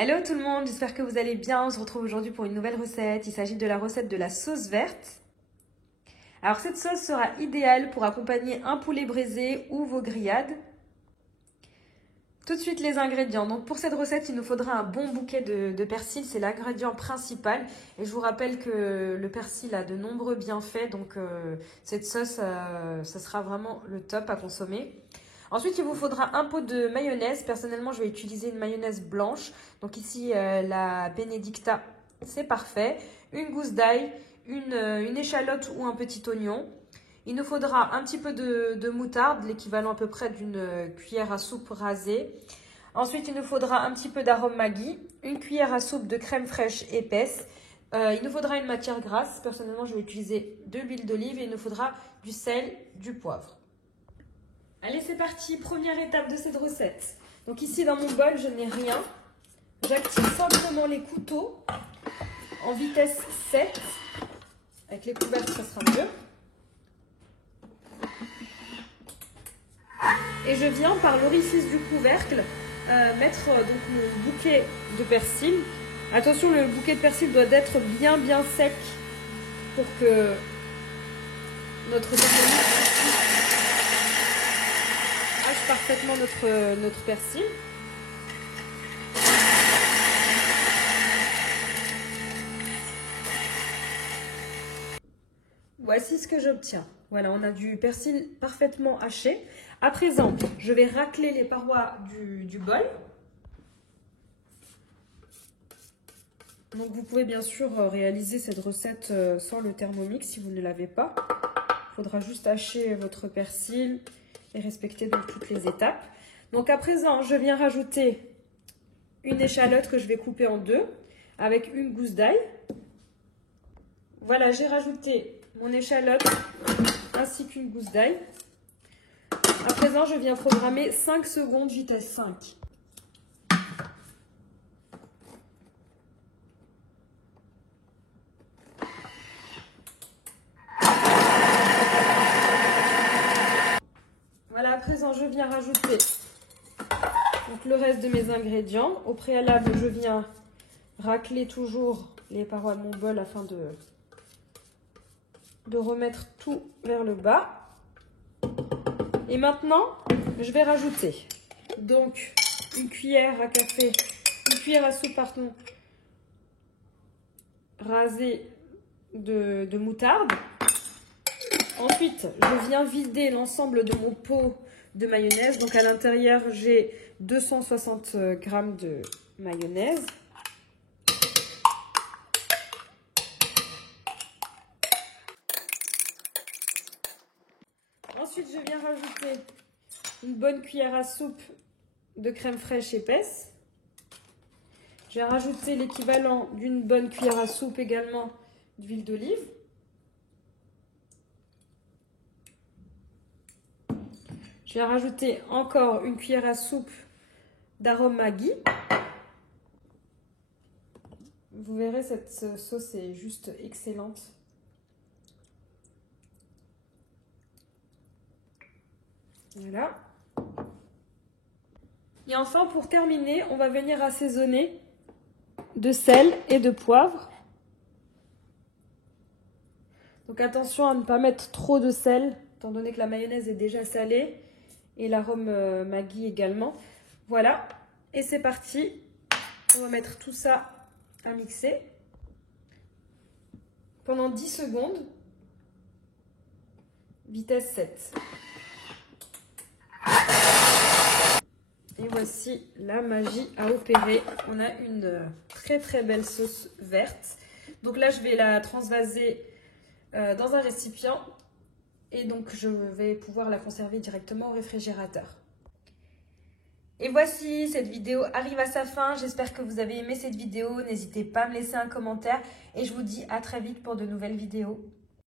Hello tout le monde, j'espère que vous allez bien. On se retrouve aujourd'hui pour une nouvelle recette. Il s'agit de la recette de la sauce verte. Alors cette sauce sera idéale pour accompagner un poulet braisé ou vos grillades. Tout de suite les ingrédients. Donc pour cette recette, il nous faudra un bon bouquet de persil, c'est l'ingrédient principal. Et je vous rappelle que le persil a de nombreux bienfaits, donc cette sauce, ça sera vraiment le top à consommer. Ensuite, il vous faudra un pot de mayonnaise. Personnellement, je vais utiliser une mayonnaise blanche. Donc ici, la Benedicta, c'est parfait. Une gousse d'ail, une échalote ou un petit oignon. Il nous faudra un petit peu de moutarde, l'équivalent à peu près d'une cuillère à soupe rasée. Ensuite, il nous faudra un petit peu d'arôme Maggi, une cuillère à soupe de crème fraîche épaisse. Il nous faudra une matière grasse. Personnellement, je vais utiliser de l'huile d'olive et il nous faudra du sel, du poivre. Allez, c'est parti, première étape de cette recette. Donc ici, dans mon bol, je n'ai rien. J'active simplement les couteaux en vitesse 7. Avec les couvercles, ça sera mieux. Et je viens, par l'orifice du couvercle, mettre donc mon bouquet de persil. Attention, le bouquet de persil doit être bien sec pour que notre parfaitement notre persil. Voici ce que j'obtiens. Voilà, on a du persil parfaitement haché. À présent, je vais racler les parois du bol. Donc vous pouvez bien sûr réaliser cette recette sans le Thermomix si vous ne l'avez pas. Il faudra juste hacher votre persil et respecter donc toutes les étapes. Donc à présent, je viens rajouter une échalote que je vais couper en deux avec une gousse d'ail. Voilà, j'ai rajouté mon échalote ainsi qu'une gousse d'ail. À présent, je viens programmer 5 secondes vitesse 5. Voilà, à présent, je viens rajouter donc, le reste de mes ingrédients. Au préalable, je viens racler toujours les parois de mon bol afin de remettre tout vers le bas. Et maintenant, je vais rajouter donc une cuillère à soupe, pardon, rasée de moutarde. Ensuite, je viens vider l'ensemble de mon pot de mayonnaise. Donc à l'intérieur, j'ai 260 g de mayonnaise. Ensuite, je viens rajouter une bonne cuillère à soupe de crème fraîche épaisse. Je vais rajouter l'équivalent d'une bonne cuillère à soupe également d'huile d'olive. Je vais rajouter encore une cuillère à soupe d'arôme Maggi. Vous verrez, cette sauce est juste excellente. Voilà. Et enfin, pour terminer, on va venir assaisonner de sel et de poivre. Donc attention à ne pas mettre trop de sel, étant donné que la mayonnaise est déjà salée. Et l'arôme Maggi également. Voilà, et c'est parti. On va mettre tout ça à mixer pendant 10 secondes, vitesse 7. Et voici, la magie à opérer. On a une très belle sauce verte. Donc là, je vais la transvaser dans un récipient. Et donc, je vais pouvoir la conserver directement au réfrigérateur. Et voici, cette vidéo arrive à sa fin. J'espère que vous avez aimé cette vidéo. N'hésitez pas à me laisser un commentaire. Et je vous dis à très vite pour de nouvelles vidéos.